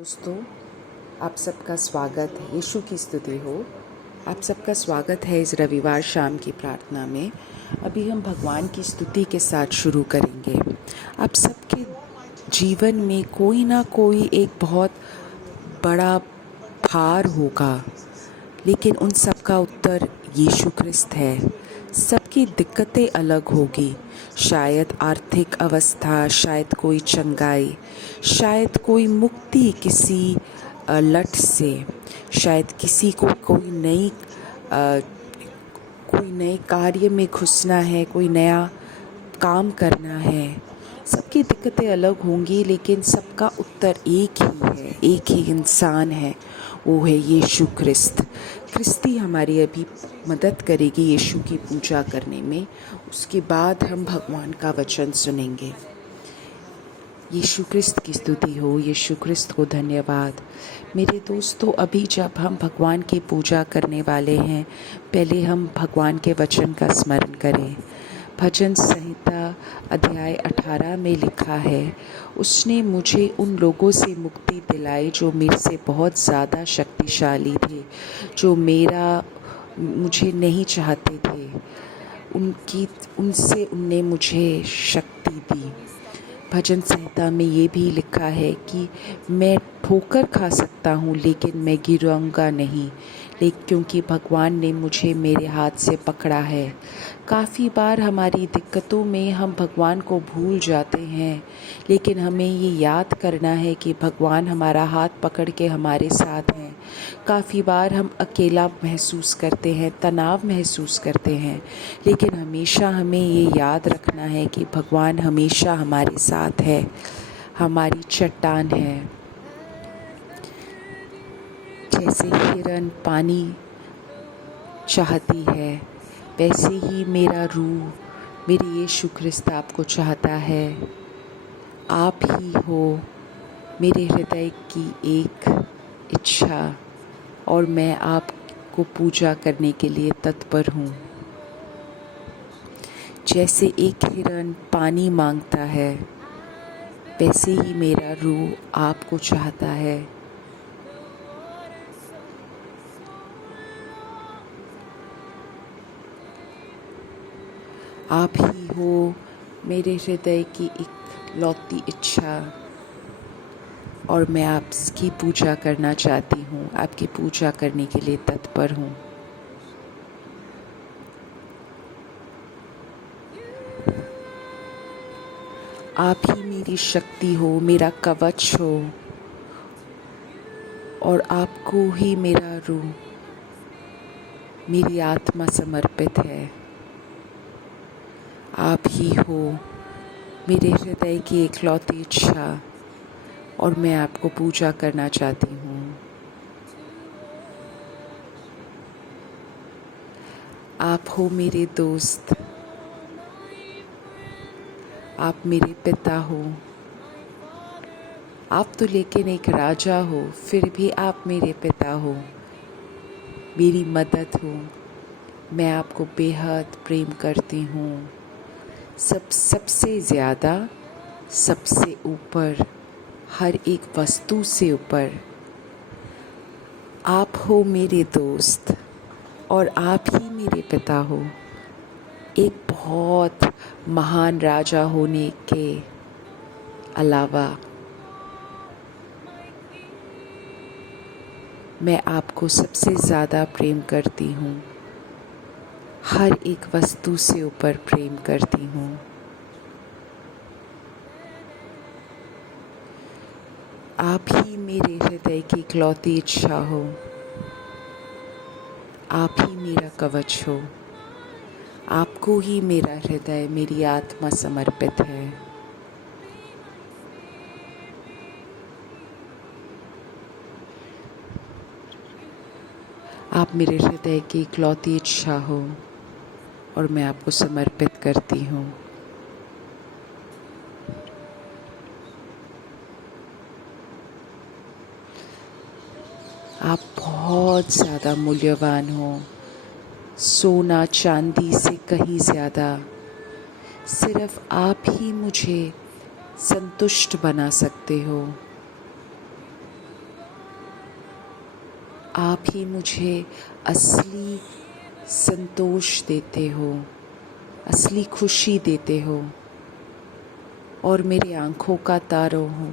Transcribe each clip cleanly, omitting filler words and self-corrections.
दोस्तों, आप सबका स्वागत है। यीशु की स्तुति हो। आप सबका स्वागत है इस रविवार शाम की प्रार्थना में। अभी हम भगवान की स्तुति के साथ शुरू करेंगे। आप सबके जीवन में कोई ना कोई एक बहुत बड़ा भार होगा, लेकिन उन सब का उत्तर यीशु ख्रिस्त है। सबकी दिक्कतें अलग होगी, शायद आर्थिक अवस्था, शायद कोई चंगाई, शायद कोई मुक्ति किसी लठ से, शायद किसी को कोई नए कार्य में घुसना है, कोई नया काम करना है। सबकी दिक्कतें अलग होंगी, लेकिन सबका उत्तर एक ही है, एक ही इंसान है, वो है यीशु ख्रिस्त। ख्रिस्ती हमारी अभी मदद करेगी यीशु की पूजा करने में। उसके बाद हम भगवान का वचन सुनेंगे। यीशु ख्रिस्त की स्तुति हो। यीशु ख्रिस्त को धन्यवाद। मेरे दोस्तों, अभी जब हम भगवान की पूजा करने वाले हैं, पहले हम भगवान के वचन का स्मरण करें। भजन संहिता अध्याय 18 में लिखा है, उसने मुझे उन लोगों से मुक्ति दिलाई जो मेरे से बहुत ज़्यादा शक्तिशाली थे, जो मुझे नहीं चाहते थे। उनसे उनने मुझे शक्ति दी। भजन संहिता में ये भी लिखा है कि मैं ठोकर खा सकता हूँ, लेकिन मैं गिरूँगा नहीं, क्योंकि भगवान ने मुझे मेरे हाथ से पकड़ा है। काफ़ी बार हमारी दिक्कतों में हम भगवान को भूल जाते हैं, लेकिन हमें ये याद करना है कि भगवान हमारा हाथ पकड़ के हमारे साथ हैं। काफ़ी बार हम अकेला महसूस करते हैं, तनाव महसूस करते हैं, लेकिन हमेशा हमें ये याद रखना है कि भगवान हमेशा हमारे साथ है, हमारी चट्टान है। जैसे हिरन पानी चाहती है, वैसे ही मेरा रूह, मेरे यीशु ख्रिस्त आपको चाहता है। आप ही हो मेरे हृदय की एक इच्छा, और मैं आपको पूजा करने के लिए तत्पर हूँ। जैसे एक हिरन पानी मांगता है, वैसे ही मेरा रूह आपको चाहता है। आप ही हो मेरे हृदय की इकलौती इच्छा, और मैं आपकी पूजा करना चाहती हूँ, आपकी पूजा करने के लिए तत्पर हूँ। आप ही मेरी शक्ति हो, मेरा कवच हो, और आपको ही मेरा रूह, मेरी आत्मा समर्पित है। आप ही हो मेरे हृदय की इकलौती इच्छा, और मैं आपको पूजा करना चाहती हूँ। आप हो मेरे दोस्त, आप मेरे पिता हो। आप तो लेकिन एक राजा हो, फिर भी आप मेरे पिता हो, मेरी मदद हो। मैं आपको बेहद प्रेम करती हूँ, सबसे ज़्यादा, सबसे ऊपर, हर एक वस्तु से ऊपर। आप हो मेरे दोस्त, और आप ही मेरे पिता हो। एक बहुत महान राजा होने के अलावा मैं आपको सबसे ज़्यादा प्रेम करती हूँ, हर एक वस्तु से ऊपर प्रेम करती हूँ। आप ही मेरे हृदय की इकलौती इच्छा हो, आप ही मेरा कवच हो। आपको ही मेरा हृदय, मेरी आत्मा समर्पित है। आप मेरे हृदय की इकलौती इच्छा हो, और मैं आपको समर्पित करती हूँ। आप बहुत ज़्यादा मूल्यवान हो, सोना चांदी से कहीं ज़्यादा। सिर्फ आप ही मुझे संतुष्ट बना सकते हो। आप ही मुझे असली संतोष देते हो, असली खुशी देते हो और मेरी आँखों का तारा हो।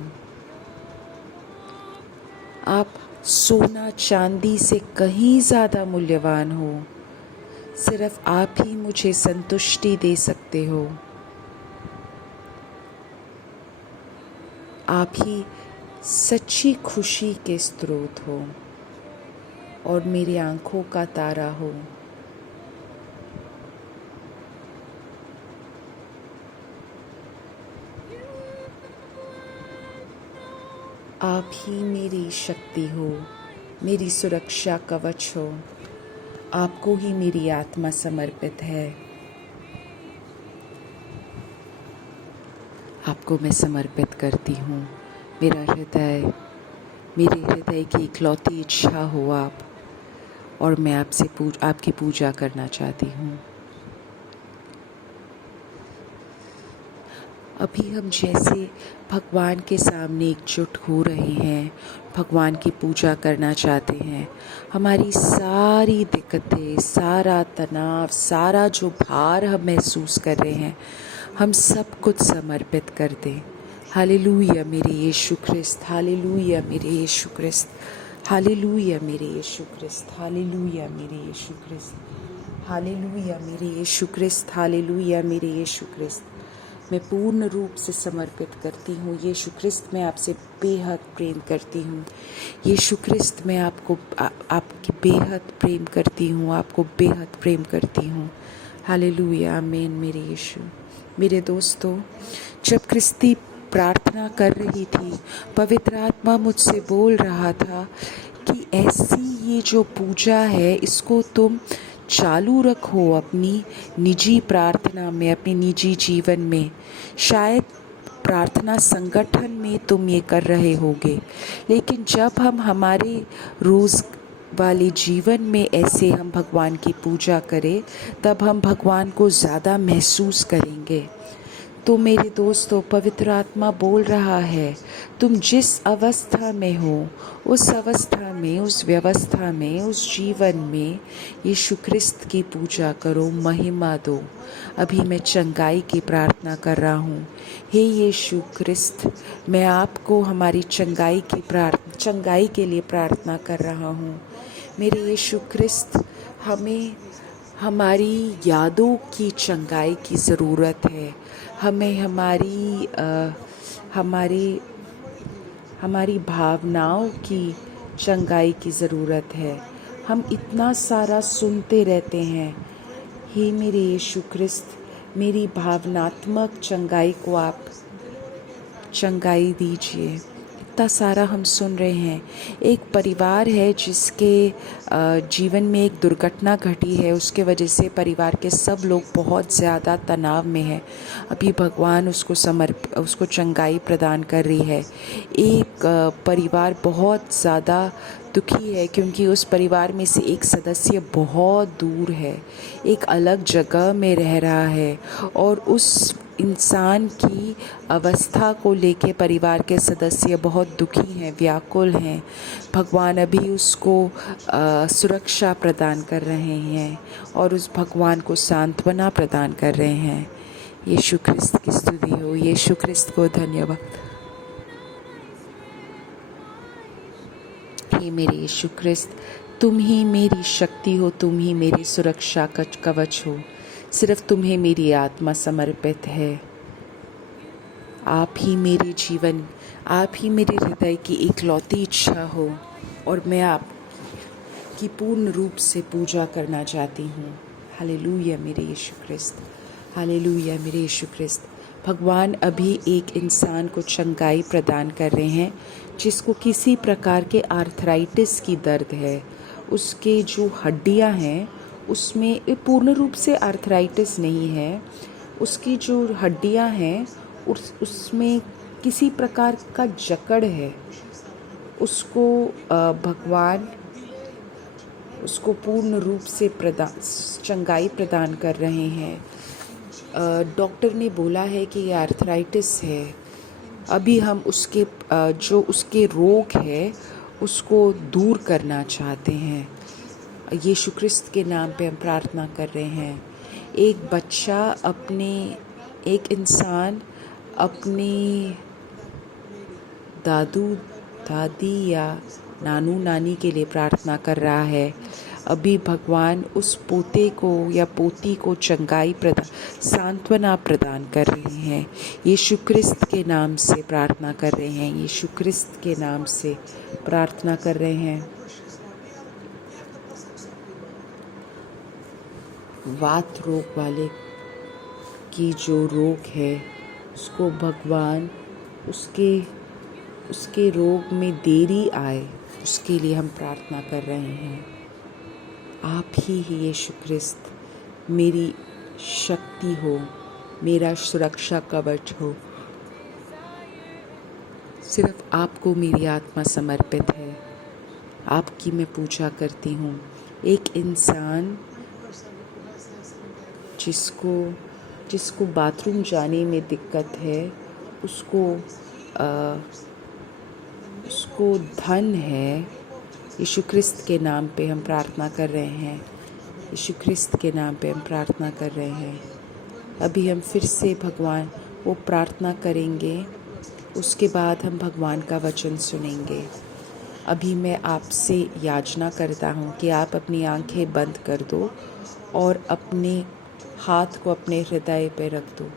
आप सोना चांदी से कहीं ज़्यादा मूल्यवान हो। सिर्फ आप ही मुझे संतुष्टि दे सकते हो। आप ही सच्ची खुशी के स्रोत हो और मेरी आँखों का तारा हो। आप ही मेरी शक्ति हो, मेरी सुरक्षा कवच हो। आपको ही मेरी आत्मा समर्पित है। आपको मैं समर्पित करती हूँ। मेरे हृदय की इकलौती इच्छा हो आप, और मैं आपकी पूजा करना चाहती हूँ। अभी हम जैसे भगवान के सामने एकजुट हो रहे हैं, भगवान की पूजा करना चाहते हैं, हमारी सारी दिक्कतें, सारा तनाव, सारा जो भार हम महसूस कर रहे हैं, हम सब कुछ समर्पित कर दें। हालेलुया मेरे यीशु ख्रिस्त, हालेलुया मेरे यीशु ख्रिस्त, हालेलुया मेरे यीशु ख्रिस्त, हालेलुया मेरे यीशु ख्रिस्त, हालेलुया मेरे यीशु ख्रिस्त, हालेलुया मेरे यीशु ख्रिस्त। मैं पूर्ण रूप से समर्पित करती हूँ। यीशु ख्रिस्त, मैं आपसे बेहद प्रेम करती हूँ। यीशु ख्रिस्त, मैं आपकी बेहद प्रेम करती हूँ, आपको बेहद प्रेम करती हूँ। हालेलुया, आमीन मेरे यीशु। मेरे दोस्तों, जब क्रिस्ती प्रार्थना कर रही थी, पवित्र आत्मा मुझसे बोल रहा था कि ऐसी ये जो पूजा है, इसको तुम चालू रखो अपनी निजी प्रार्थना में, अपने निजी जीवन में। शायद प्रार्थना संगठन में तुम ये कर रहे होगे, लेकिन जब हम हमारे रोज़ वाले जीवन में ऐसे हम भगवान की पूजा करें, तब हम भगवान को ज़्यादा महसूस करेंगे। तो मेरे दोस्तों, पवित्र आत्मा बोल रहा है, तुम जिस अवस्था में हो, उस अवस्था में, उस व्यवस्था में, उस जीवन में यीशु ख्रिस्त की पूजा करो, महिमा दो। अभी मैं चंगाई की प्रार्थना कर रहा हूँ। हे यीशु ख्रिस्त, मैं आपको हमारी चंगाई के लिए प्रार्थना कर रहा हूँ। मेरे यीशु ख्रिस्त, हमें हमारी यादों की चंगाई की ज़रूरत है। हमें हमारी भावनाओं की चंगाई की ज़रूरत है। हम इतना सारा सुनते रहते हैं। हे मेरे यीशु ख्रिस्त, मेरी भावनात्मक चंगाई को आप चंगाई दीजिए। इतना सारा हम सुन रहे हैं। एक परिवार है जिसके जीवन में एक दुर्घटना घटी है, उसके वजह से परिवार के सब लोग बहुत ज़्यादा तनाव में हैं। अभी भगवान उसको चंगाई प्रदान कर रही है। एक परिवार बहुत ज़्यादा दुखी है क्योंकि उस परिवार में से एक सदस्य बहुत दूर है, एक अलग जगह में रह रहा है, और उस इंसान की अवस्था को लेके परिवार के सदस्य बहुत दुखी हैं, व्याकुल हैं। भगवान अभी उसको सुरक्षा प्रदान कर रहे हैं और उस भगवान को सांत्वना प्रदान कर रहे हैं। यीशु ख्रिस्त की स्तुति हो, यीशु ख्रिस्त को धन्यवाद। हे मेरे यीशु ख्रिस्त, तुम ही मेरी शक्ति हो, तुम ही मेरी सुरक्षा का कवच हो। सिर्फ तुम्हें मेरी आत्मा समर्पित है। आप ही मेरे जीवन, आप ही मेरे हृदय की इकलौती इच्छा हो, और मैं आपकी पूर्ण रूप से पूजा करना चाहती हूँ। हालेलुया मेरे यीशु ख्रिस्त, हालेलुया मेरे यीशु ख्रिस्त। भगवान अभी एक इंसान को चंगाई प्रदान कर रहे हैं जिसको किसी प्रकार के आर्थराइटिस की दर्द है। उसके जो हड्डियां हैं उसमें पूर्ण रूप से आर्थराइटिस नहीं है, उसकी जो हड्डियां हैं उसमें किसी प्रकार का जकड़ है। उसको भगवान उसको पूर्ण रूप से चंगाई प्रदान कर रहे हैं। डॉक्टर ने बोला है कि ये आर्थराइटिस है। अभी हम उसके जो उसके रोग है उसको दूर करना चाहते हैं। यीशु क्रिस्त के नाम पे हम प्रार्थना कर रहे हैं। एक इंसान अपनी दादू दादी या नानू नानी के लिए प्रार्थना कर रहा है। अभी भगवान उस पोते को या पोती को सांत्वना प्रदान कर रहे हैं। यीशु क्रिस्त के नाम से प्रार्थना कर रहे हैं। यीशु क्रिस्त के नाम से प्रार्थना कर रहे हैं। वात रोग वाले की जो रोग है उसको भगवान उसके रोग में देरी आए, उसके लिए हम प्रार्थना कर रहे हैं। आप ही यीशु क्रिस्त मेरी शक्ति हो, मेरा सुरक्षा कवच हो। सिर्फ आपको मेरी आत्मा समर्पित है। आपकी मैं पूजा करती हूँ। एक इंसान जिसको बाथरूम जाने में दिक्कत है, उसको धन है। यीशु क्रिस्त के नाम पे हम प्रार्थना कर रहे हैं। यीशु क्रिस्त के नाम पे हम प्रार्थना कर रहे हैं। अभी हम फिर से भगवान वो प्रार्थना करेंगे, उसके बाद हम भगवान का वचन सुनेंगे। अभी मैं आपसे याचना करता हूँ कि आप अपनी आंखें बंद कर दो और अपने हाथ को अपने हृदय पे रख दो।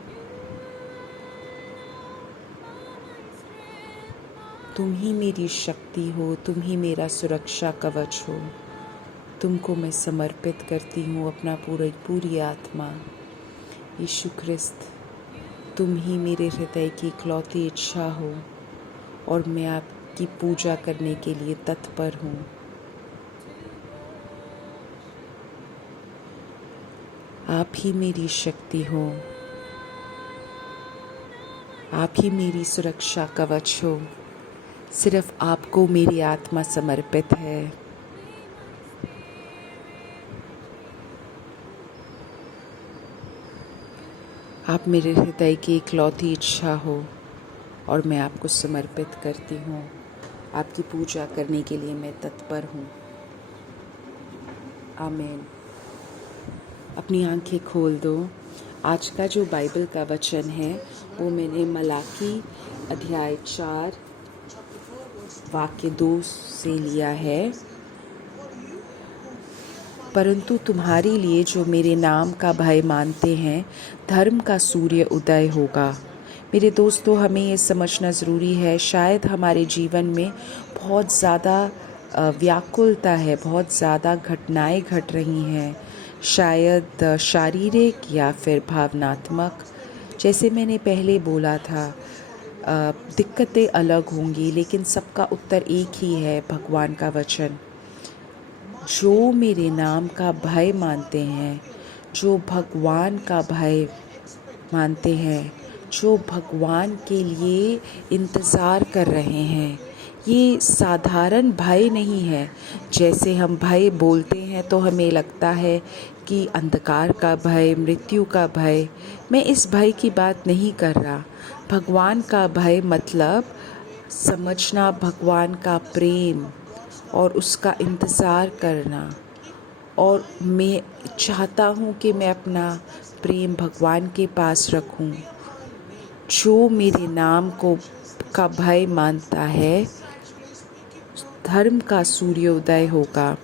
तुम ही मेरी शक्ति हो, तुम ही मेरा सुरक्षा कवच हो। तुमको मैं समर्पित करती हूँ अपना पूरी आत्मा। यीशु क्रिस्त, तुम ही मेरे हृदय की इकलौती इच्छा हो और मैं आपकी पूजा करने के लिए तत्पर हूँ। आप ही मेरी शक्ति हो, आप ही मेरी सुरक्षा कवच हो। सिर्फ आपको मेरी आत्मा समर्पित है। आप मेरे हृदय की इकलौती इच्छा हो और मैं आपको समर्पित करती हूँ। आपकी पूजा करने के लिए मैं तत्पर हूँ। आमीन। अपनी आंखें खोल दो। आज का जो बाइबल का वचन है वो मैंने मलाकी अध्याय 4 वाक्य 2 से लिया है। परंतु तुम्हारे लिए जो मेरे नाम का भय मानते हैं, धर्म का सूर्य उदय होगा। मेरे दोस्तों, हमें ये समझना ज़रूरी है, शायद हमारे जीवन में बहुत ज़्यादा व्याकुलता है, बहुत ज़्यादा घटनाएं घट रही हैं, शायद शारीरिक या फिर भावनात्मक। जैसे मैंने पहले बोला था, दिक्कतें अलग होंगी लेकिन सबका उत्तर एक ही है, भगवान का वचन। जो मेरे नाम का भय मानते हैं, जो भगवान का भय मानते हैं, जो भगवान के लिए इंतज़ार कर रहे हैं, ये साधारण भय नहीं है। जैसे हम भय बोलते हैं तो हमें लगता है कि अंधकार का भय, मृत्यु का भय। मैं इस भय की बात नहीं कर रहा। भगवान का भय मतलब समझना भगवान का प्रेम और उसका इंतज़ार करना। और मैं चाहता हूँ कि मैं अपना प्रेम भगवान के पास रखूँ। जो मेरे नाम का भय मानता है, धर्म का सूर्योदय होगा।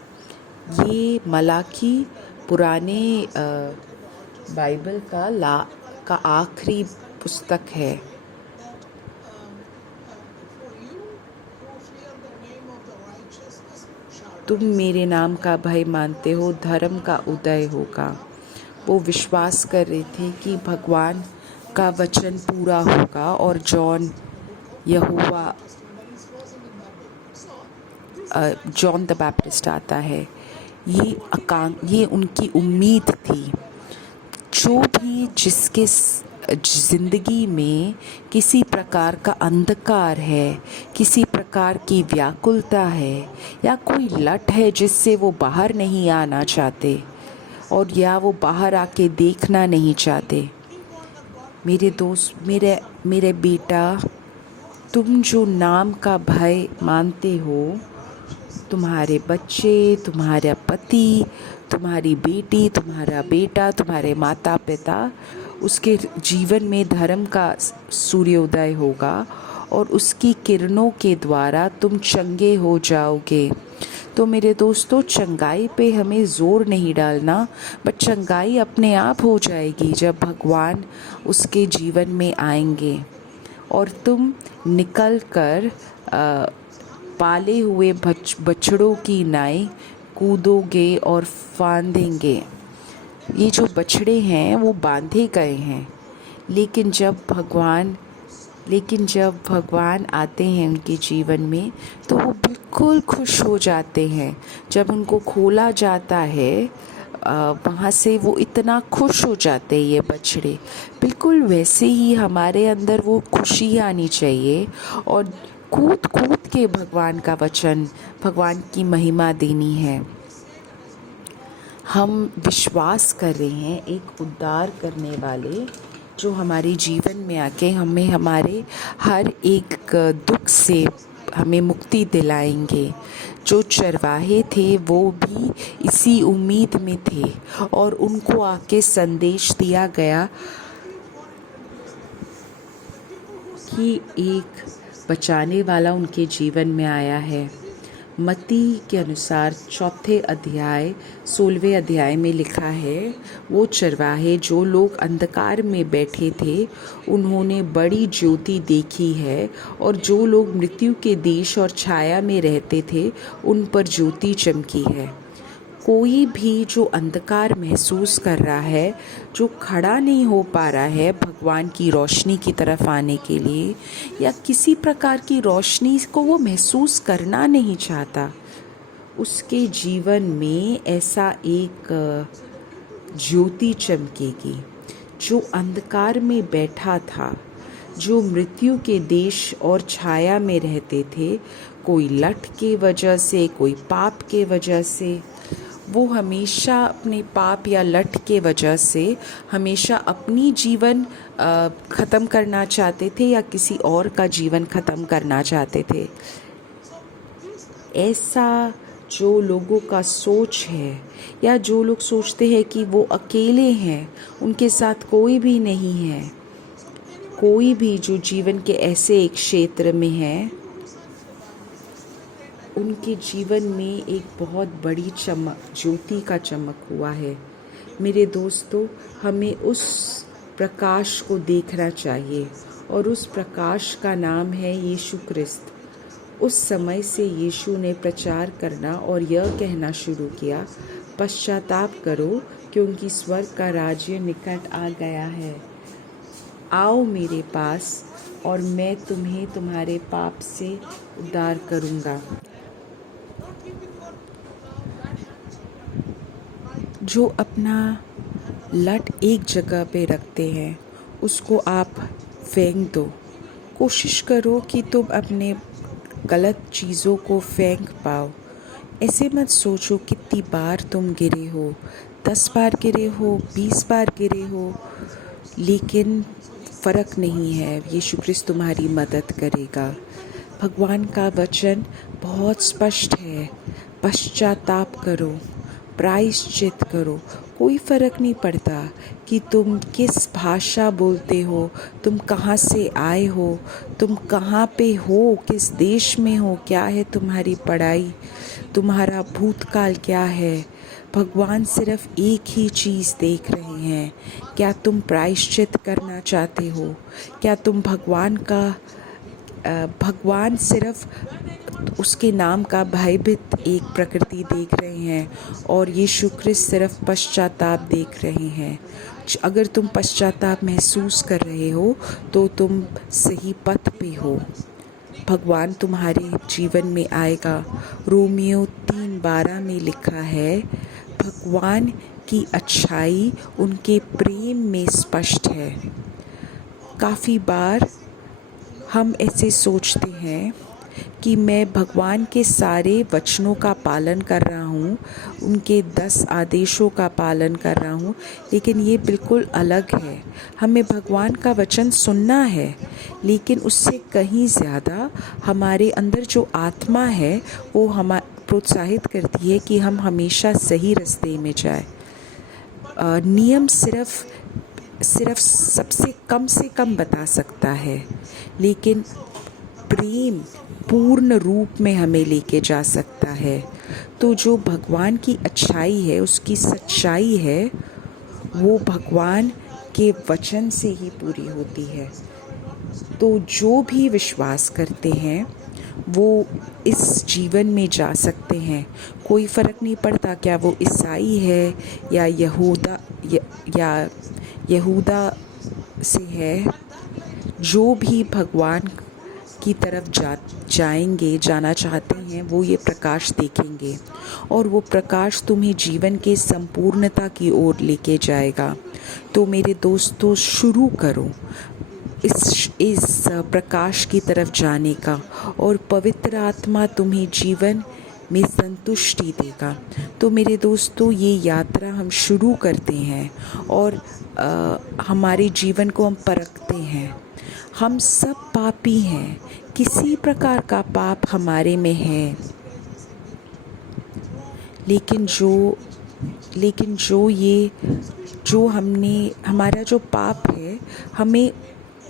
ये मलाकी पुराने बाइबल का आखिरी पुस्तक है। तुम मेरे नाम का भय मानते हो, धर्म का उदय होगा। वो विश्वास कर रहे थे कि भगवान का वचन पूरा होगा और जॉन द बैप्टिस्ट आता है। ये उनकी उम्मीद थी। जो भी जिसके ज़िंदगी में किसी प्रकार का अंधकार है, किसी प्रकार की व्याकुलता है या कोई लट है जिससे वो बाहर नहीं आना चाहते और या वो बाहर आके देखना नहीं चाहते, मेरे दोस्त, मेरे बेटा, तुम जो नाम का भय मानते हो तुम्हारे बच्चे, तुम्हारा पति, तुम्हारी बेटी, तुम्हारा बेटा, तुम्हारे माता पिता, उसके जीवन में धर्म का सूर्योदय होगा और उसकी किरणों के द्वारा तुम चंगे हो जाओगे। तो मेरे दोस्तों, चंगाई पे हमें ज़ोर नहीं डालना, बट चंगाई अपने आप हो जाएगी जब भगवान उसके जीवन में आएंगे और तुम निकल कर पाले हुए बछड़ों की नाई कूदोगे और फांदेंगे। ये जो बछड़े हैं वो बांधे गए हैं, लेकिन जब भगवान आते हैं उनके जीवन में तो वो बिल्कुल खुश हो जाते हैं। जब उनको खोला जाता है वहाँ से वो इतना खुश हो जाते हैं ये बछड़े। बिल्कुल वैसे ही हमारे अंदर वो खुशी आनी चाहिए और कूद कूद के भगवान का वचन, भगवान की महिमा देनी है। हम विश्वास कर रहे हैं एक उद्धार करने वाले जो हमारे जीवन में आके हमें हमारे हर एक दुख से हमें मुक्ति दिलाएंगे। जो चरवाहे थे वो भी इसी उम्मीद में थे और उनको आके संदेश दिया गया कि एक बचाने वाला उनके जीवन में आया है। मत्ती के अनुसार 4 अध्याय 16वें अध्याय में लिखा है, वो चरवाहे जो लोग अंधकार में बैठे थे उन्होंने बड़ी ज्योति देखी है, और जो लोग मृत्यु के देश और छाया में रहते थे उन पर ज्योति चमकी है। कोई भी जो अंधकार महसूस कर रहा है, जो खड़ा नहीं हो पा रहा है भगवान की रोशनी की तरफ आने के लिए, या किसी प्रकार की रोशनी को वो महसूस करना नहीं चाहता, उसके जीवन में ऐसा एक ज्योति चमकेगी। जो अंधकार में बैठा था, जो मृत्यु के देश और छाया में रहते थे, कोई लठ के वजह से, कोई पाप के वजह से, वो हमेशा अपने पाप या लठ के वजह से हमेशा अपनी जीवन ख़त्म करना चाहते थे या किसी और का जीवन ख़त्म करना चाहते थे। ऐसा जो लोगों का सोच है, या जो लोग सोचते हैं कि वो अकेले हैं, उनके साथ कोई भी नहीं है, कोई भी जो जीवन के ऐसे एक क्षेत्र में है, उनके जीवन में एक बहुत बड़ी चमक, ज्योति का चमक हुआ है। मेरे दोस्तों, हमें उस प्रकाश को देखना चाहिए और उस प्रकाश का नाम है यीशु क्रिस्त। उस समय से यीशु ने प्रचार करना और यह कहना शुरू किया, पश्चाताप करो क्योंकि स्वर्ग का राज्य निकट आ गया है। आओ मेरे पास और मैं तुम्हें तुम्हारे पाप से उद्धार करूँगा। जो अपना लठ एक जगह पे रखते हैं उसको आप फेंक दो। कोशिश करो कि तुम अपने गलत चीज़ों को फेंक पाओ। ऐसे मत सोचो कितनी बार तुम गिरे हो, 10 बार गिरे हो, 20 बार गिरे हो, लेकिन फ़र्क नहीं है, यीशु क्रिस्त तुम्हारी मदद करेगा। भगवान का वचन बहुत स्पष्ट है, पश्चाताप करो, प्रायश्चित करो। कोई फ़र्क नहीं पड़ता कि तुम किस भाषा बोलते हो, तुम कहाँ से आए हो, तुम कहाँ पे हो, किस देश में हो, क्या है तुम्हारी पढ़ाई, तुम्हारा भूतकाल क्या है। भगवान सिर्फ एक ही चीज़ देख रहे हैं, क्या तुम प्रायश्चित करना चाहते हो, क्या तुम भगवान सिर्फ उसके नाम का भयभीत एक प्रकृति देख रहे हैं और यीशु क्रिस्त सिर्फ पश्चाताप देख रहे हैं। अगर तुम पश्चाताप महसूस कर रहे हो तो तुम सही पथ पे हो। भगवान तुम्हारे जीवन में आएगा। रोमियो 3:12 में लिखा है, भगवान की अच्छाई उनके प्रेम में स्पष्ट है। काफ़ी बार हम ऐसे सोचते हैं कि मैं भगवान के सारे वचनों का पालन कर रहा हूँ, उनके 10 आदेशों का पालन कर रहा हूँ, लेकिन ये बिल्कुल अलग है। हमें भगवान का वचन सुनना है, लेकिन उससे कहीं ज़्यादा हमारे अंदर जो आत्मा है वो हम प्रोत्साहित करती है कि हम हमेशा सही रास्ते में जाएं। नियम सिर्फ सबसे कम से कम बता सकता है, लेकिन प्रेम पूर्ण रूप में हमें लेके जा सकता है। तो जो भगवान की अच्छाई है, उसकी सच्चाई है, वो भगवान के वचन से ही पूरी होती है। तो जो भी विश्वास करते हैं वो इस जीवन में जा सकते हैं। कोई फ़र्क नहीं पड़ता क्या वो ईसाई है या यहूदा से है। जो भी भगवान की तरफ जाना चाहते हैं वो ये प्रकाश देखेंगे, और वो प्रकाश तुम्हें जीवन के संपूर्णता की ओर लेके जाएगा। तो मेरे दोस्तों, शुरू करो इस प्रकाश की तरफ जाने का, और पवित्र आत्मा तुम्हें जीवन में संतुष्टि देगा। तो मेरे दोस्तों, ये यात्रा हम शुरू करते हैं और हमारे जीवन को हम परखते हैं। हम सब पापी हैं, किसी प्रकार का पाप हमारे में है, लेकिन जो हमारा जो पाप है, हमें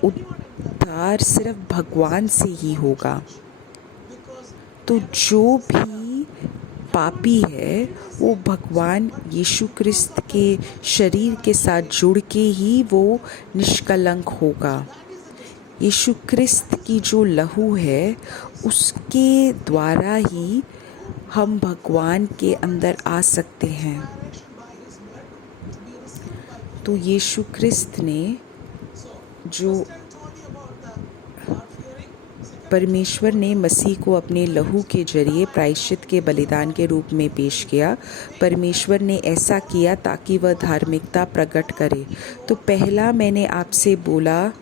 उद्धार सिर्फ भगवान से ही होगा। तो जो भी पापी है वो भगवान यीशु क्रिस्त के शरीर के साथ जुड़ के ही वो निष्कलंक होगा। यीशु क्रिस्त की जो लहू है उसके द्वारा ही हम भगवान के अंदर आ सकते हैं। तो यीशु क्रिस्त ने जो परमेश्वर ने मसीह को अपने लहू के जरिए प्रायश्चित के बलिदान के रूप में पेश किया। परमेश्वर ने ऐसा किया ताकि वह धार्मिकता प्रकट करे। तो पहला मैंने आपसे बोला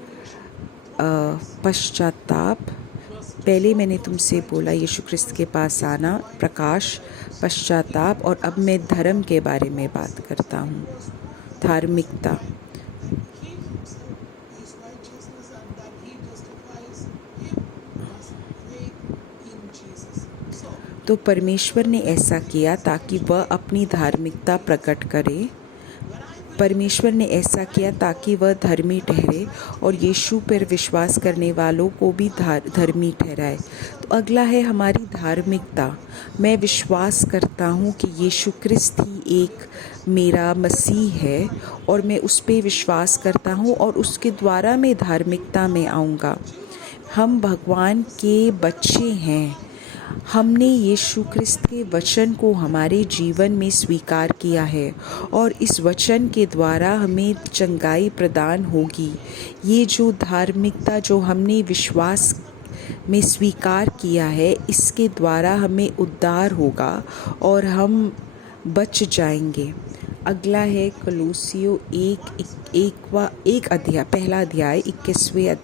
पश्चाताप। पहले मैंने तुमसे बोला यीशु क्रिस्त के पास आना, प्रकाश, पश्चाताप, और अब मैं धर्म के बारे में बात करता हूँ, धार्मिकता। तो परमेश्वर ने ऐसा किया ताकि वह अपनी धार्मिकता प्रकट करे। परमेश्वर ने ऐसा किया ताकि वह धर्मी ठहरे और यीशु पर विश्वास करने वालों को भी धर्मी ठहराए। तो अगला है हमारी धार्मिकता। मैं विश्वास करता हूँ कि यीशु क्रिस्त ही एक मेरा मसीह है, और मैं उस पर विश्वास करता हूँ और उसके द्वारा मैं धार्मिकता में आऊँगा। हम भगवान के बच्चे हैं। हमने यीशु क्रिस्त के वचन को हमारे जीवन में स्वीकार किया है, और इस वचन के द्वारा हमें चंगाई प्रदान होगी। ये जो धार्मिकता जो हमने विश्वास में स्वीकार किया है, इसके द्वारा हमें उद्धार होगा और हम बच जाएंगे। अगला है कलोसियों पहला अध्याय 21वें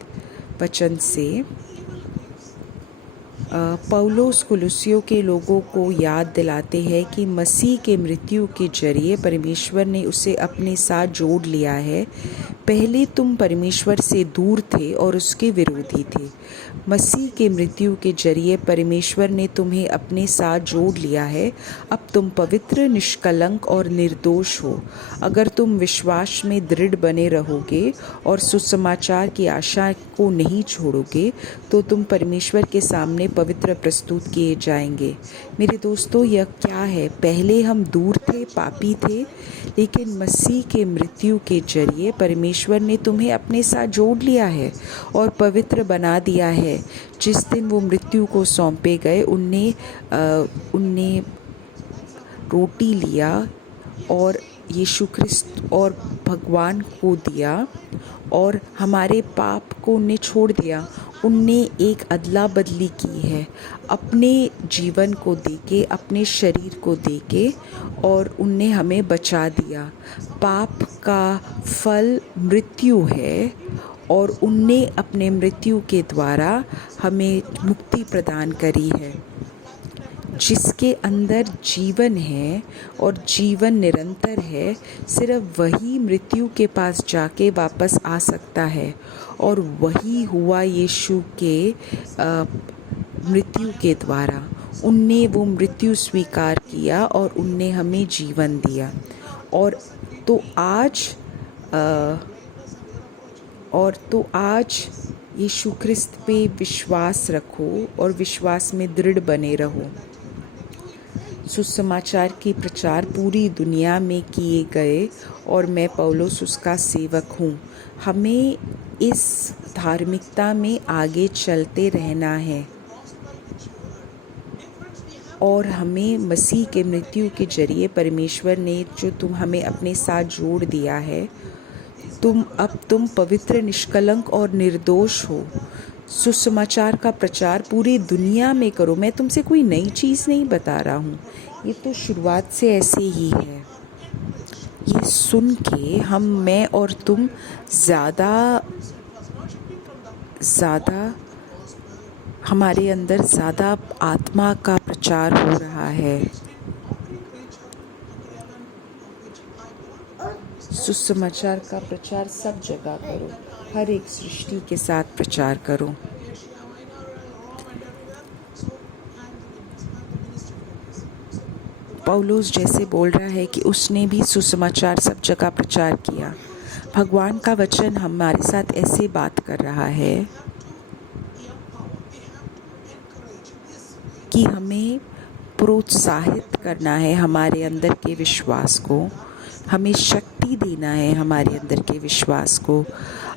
वचन से। पौलुस कुलुसियों के लोगों को याद दिलाते हैं कि मसीह के मृत्यु के जरिए परमेश्वर ने उसे अपने साथ जोड़ लिया है। पहले तुम परमेश्वर से दूर थे और उसके विरोधी थे। मसीह के मृत्यु के जरिए परमेश्वर ने तुम्हें अपने साथ जोड़ लिया है। अब तुम पवित्र, निष्कलंक और निर्दोष हो। अगर तुम विश्वास में दृढ़ बने रहोगे और सुसमाचार की आशा को नहीं छोड़ोगे, तो तुम परमेश्वर के सामने पवित्र प्रस्तुत किए जाएंगे। मेरे दोस्तों, यह क्या है? पहले हम दूर थे, पापी थे, लेकिन मसीह के मृत्यु के जरिए परमेश्वर ने तुम्हें अपने साथ जोड़ लिया है और पवित्र बना दिया है। जिस दिन वो मृत्यु को सौंपे गए, उनने रोटी लिया और यीशु क्रिस्त और भगवान को दिया, और हमारे पाप को उनने छोड़ दिया। उनने एक अदला बदली की है, अपने जीवन को देके, अपने शरीर को देके, और उनने हमें बचा दिया। पाप का फल मृत्यु है, और उनने अपने मृत्यु के द्वारा हमें मुक्ति प्रदान करी है। जिसके अंदर जीवन है और जीवन निरंतर है, सिर्फ वही मृत्यु के पास जाके वापस आ सकता है। और वही हुआ यीशु के मृत्यु के द्वारा। उनने वो मृत्यु स्वीकार किया और उनने हमें जीवन दिया। और तो आज यीशु ख्रिस्त पे विश्वास रखो और विश्वास में दृढ़ बने रहो। सुसमाचार के प्रचार पूरी दुनिया में किए गए और मैं पौलुस उसका सेवक हूँ। हमें इस धार्मिकता में आगे चलते रहना है और हमें मसीह के मृत्यु के जरिए परमेश्वर ने जो हमें अपने साथ जोड़ दिया है, तुम पवित्र, निष्कलंक और निर्दोष हो। सुसमाचार का प्रचार पूरी दुनिया में करो। मैं तुमसे कोई नई चीज़ नहीं बता रहा हूँ, ये तो शुरुआत से ऐसे ही है। ये सुन के मैं और तुम ज़्यादा हमारे अंदर ज़्यादा आत्मा का प्रचार हो रहा है। सुसमाचार का प्रचार सब जगह करो, हर एक सृष्टि के साथ प्रचार करो। पौलुस जैसे बोल रहा है कि उसने भी सुसमाचार सब जगह प्रचार किया। भगवान का वचन हमारे साथ ऐसे बात कर रहा है कि हमें प्रोत्साहित करना है हमारे अंदर के विश्वास को, हमें शक्ति देना है हमारे अंदर के विश्वास को।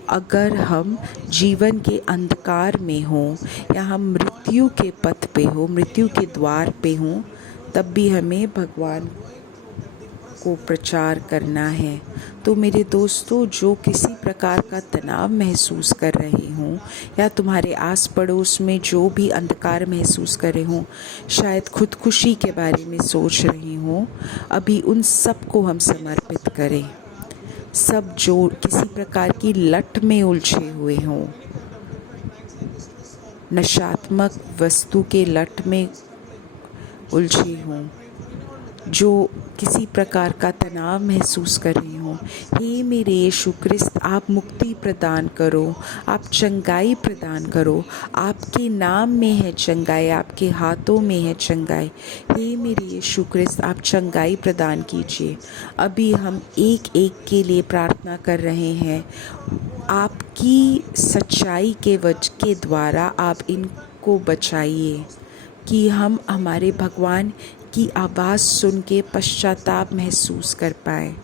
अगर हम जीवन के अंधकार में हों या हम मृत्यु के पथ पे हो, मृत्यु के द्वार पे हों, तब भी हमें भगवान को प्रचार करना है। तो मेरे दोस्तों, जो किसी प्रकार का तनाव महसूस कर रहे हों या तुम्हारे आस पड़ोस में जो भी अंधकार महसूस कर रहे हों, शायद खुदकुशी के बारे में सोच रहे हों, अभी उन सब को हम समर्पित करें। सब जो किसी प्रकार की लट में उलझे हुए हों, नशात्मक वस्तु के लट में उलझे हों, जो किसी प्रकार का तनाव महसूस कर रहे हों, हे मेरे यीशु ख्रिस्त, आप मुक्ति प्रदान करो, आप चंगाई प्रदान करो। आपके नाम में है चंगाई, आपके हाथों में है चंगाई। हे मेरे यीशु ख्रिस्त, आप चंगाई प्रदान कीजिए। अभी हम एक एक के लिए प्रार्थना कर रहे हैं। आपकी सच्चाई के द्वारा आप इनको बचाइए कि हम हमारे भगवान की आवाज़ सुन के पश्चाताप महसूस कर पाए।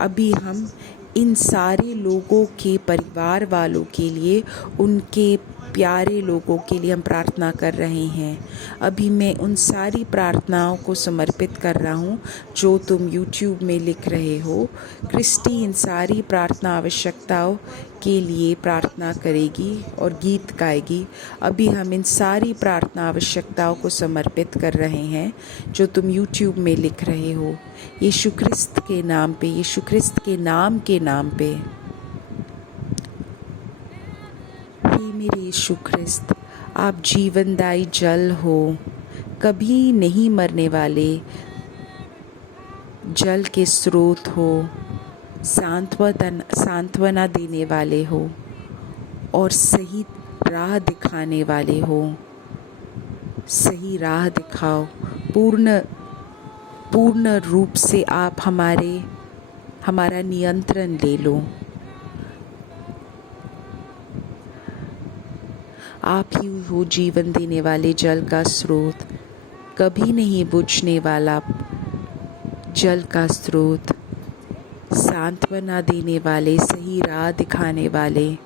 अभी हम इन सारे लोगों के परिवार वालों के लिए, उनके प्यारे लोगों के लिए हम प्रार्थना कर रहे हैं। अभी मैं उन सारी प्रार्थनाओं को समर्पित कर रहा हूँ जो तुम YouTube में लिख रहे हो। क्रिस्टी इन सारी प्रार्थना आवश्यकताओं के लिए प्रार्थना करेगी और गीत गाएगी। अभी हम इन सारी प्रार्थना आवश्यकताओं को समर्पित कर रहे हैं जो तुम YouTube में लिख रहे हो। यीशु ख्रिस्त के नाम पे, यीशु ख्रिस्त के नाम पे। हे मेरे यीशु ख्रिस्त, आप जीवनदायी जल हो, कभी नहीं मरने वाले जल के स्रोत हो, सांत्वना देने वाले हो और सही राह दिखाने वाले हो। सही राह दिखाओ। पूर्ण रूप से आप हमारा नियंत्रण ले लो। आप ही हो जीवन देने वाले जल का स्रोत, कभी नहीं बुझने वाला जल का स्रोत, सांत्वना देने वाले, सही राह दिखाने वाले।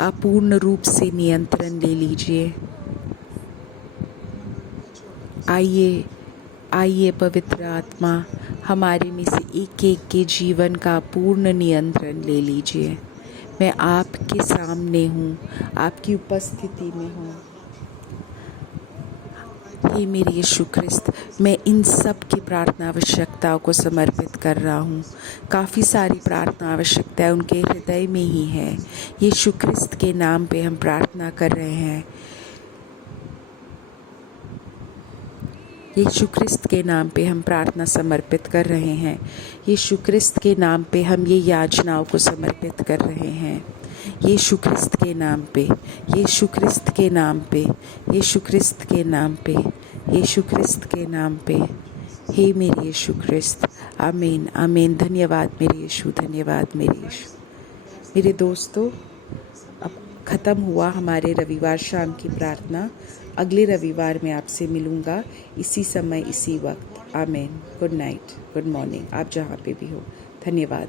आप पूर्ण रूप से नियंत्रण ले लीजिए। आइए पवित्र आत्मा, हमारे में से एक एक के जीवन का पूर्ण नियंत्रण ले लीजिए। मैं आपके सामने हूँ, आपकी उपस्थिति में हूँ। हे मेरे यीशु ख्रिस्त, मैं इन सब की प्रार्थना आवश्यकताओं को समर्पित कर रहा हूँ। काफ़ी सारी प्रार्थना आवश्यकताएं उनके हृदय में ही है। यीशु ख्रिस्त के नाम पे हम प्रार्थना कर रहे हैं। यीशु ख्रिस्त के नाम पे हम प्रार्थना समर्पित कर रहे हैं। यीशु ख्रिस्त के नाम पे हम ये याचनाओं को समर्पित कर रहे हैं। यीशु ख्रिस्त के नाम पे, यीशु ख्रिस्त के नाम पे, यीशु ख्रिस्त के नाम पे, यीशु ख्रिस्त के नाम पे। हे मेरे यीशु ख्रिस्त, आमीन आमीन। धन्यवाद मेरे यीशु, धन्यवाद मेरे यीशु। मेरे दोस्तों, अब ख़त्म हुआ हमारे रविवार शाम की प्रार्थना। अगले रविवार मैं आपसे मिलूँगा इसी समय इसी वक्त। आमीन। गुड नाइट, गुड मॉर्निंग, आप जहाँ पे भी हो। धन्यवाद।